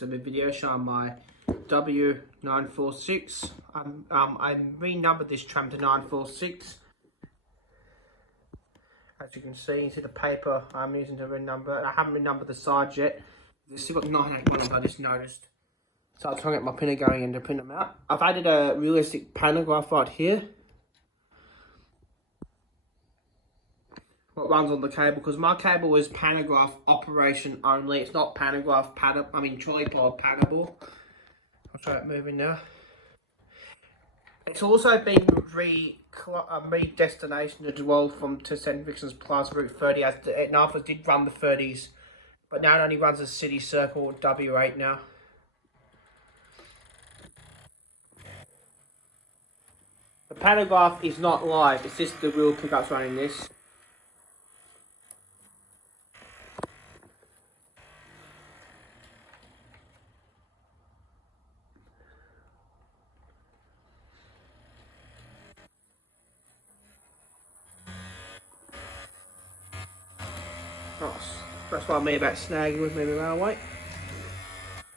to the video showing my W946. I renumbered this tram to 946. As you can see the paper I'm using to renumber. I haven't renumbered the sides yet. There's still got 981 I just noticed. So I'll try and get my printer going and to print them out. I've added a realistic pantograph right here. What runs on the cable, because my cable is pantograph operation only. It's not pantograph trolley pole paddable. I'll try it moving now. It's also been redestinated as well to St. Vixen's Plus Route 30, as it Narford did run the 30s, but now it only runs the city circle W8 now. The pantograph is not live, it's just the wheel pickups running this. That's what I mean about snagging with me the railway.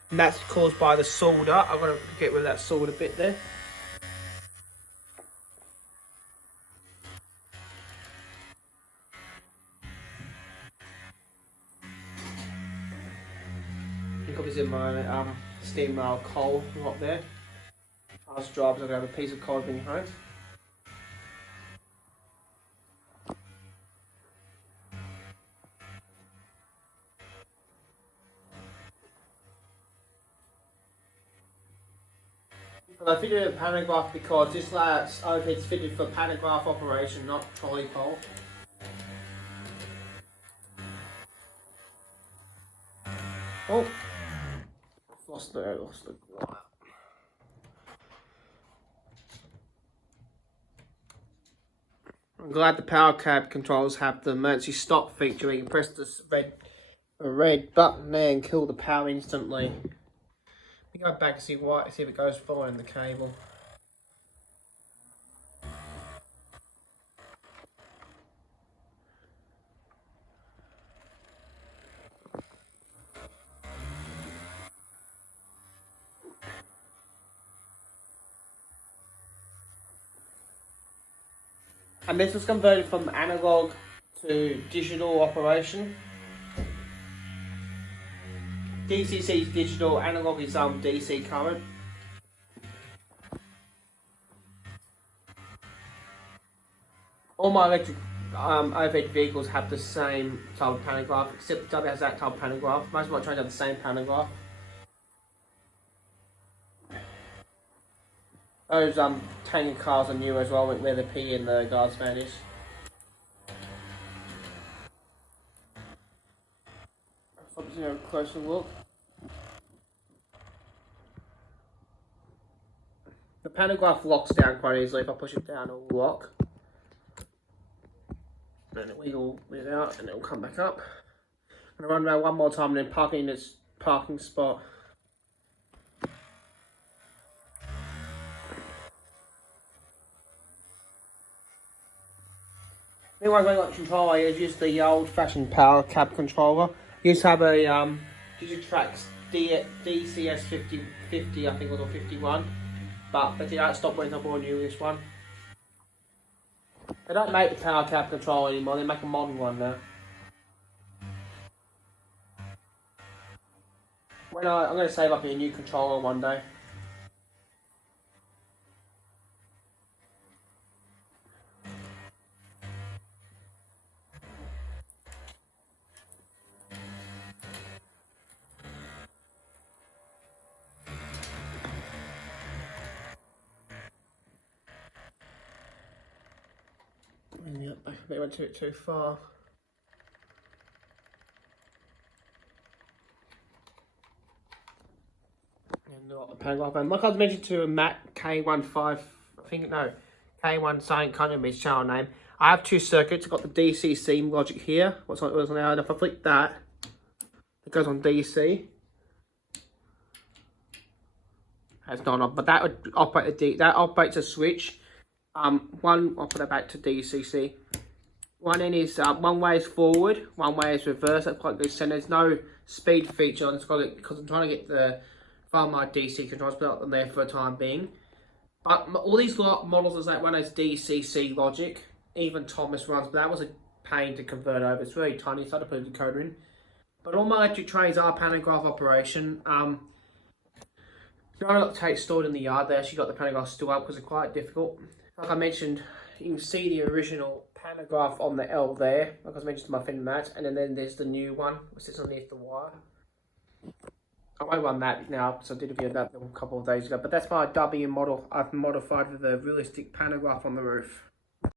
And that's caused by the solder. I've got to get rid of that solder bit there. I think I was in my steam rail coal up there. Us drivers are going to have a piece of coal to bring home. I fitted a pantograph because this overhead's fitted for pantograph operation, not trolley pole. Oh, lost the wire. I'm glad the power cab controls have the emergency stop feature where you can press this red button there and kill the power instantly. Go back and see if it goes fine in the cable. And this was converted from analog to digital operation. DCC is digital, analog is DC current. All my electric overhead vehicles have the same type of pantograph, except the W has that type of pantograph. Most of my trains have the same pantograph. Those tanker cars are new as well, where the P in the guard's van is. Let's have a closer look. The pantograph locks down quite easily. If I push it down, it will lock. And it will wiggle it out and it will come back up. I'm going to run around one more time and then park in its parking spot. Anyway, when I got the controller, I used the old-fashioned power cab controller. Used to have a Digitrax DCS50, I think, or 51, but they didn't stop when I bought a new this one. They don't make the power cab controller anymore, they make a modern one now. I'm going to save up a new controller one day. Yep, I think I went too far. And not the pantograph. And like I was mentioned to Matt K15, K1 something, can't remember his channel name. I have two circuits. I've got the DCC logic here. What's on now? And if I flick that, it goes on DC. That's not on, but that would operate that operates a switch. One, I'll put that back to DCC. One end is one way is forward, one way is reverse. That's quite good. So there's no speed feature. I just got it because I'm trying to get the find my DC controls put on there for the time being. But all these models is that one has DCC logic. Even Thomas runs, but that was a pain to convert over. It's really tiny, so I had to put a decoder in. But all my electric trains are pantograph operation. None of the tapes stored in the yard. They actually got the pantograph still up because they're quite difficult. Like I mentioned, you can see the original pantograph on the L there, like I mentioned to my friend Matt, and then there's the new one, which sits underneath the wire. I won't run that now because I did a video about that a couple of days ago, but that's my W model I've modified with a realistic pantograph on the roof.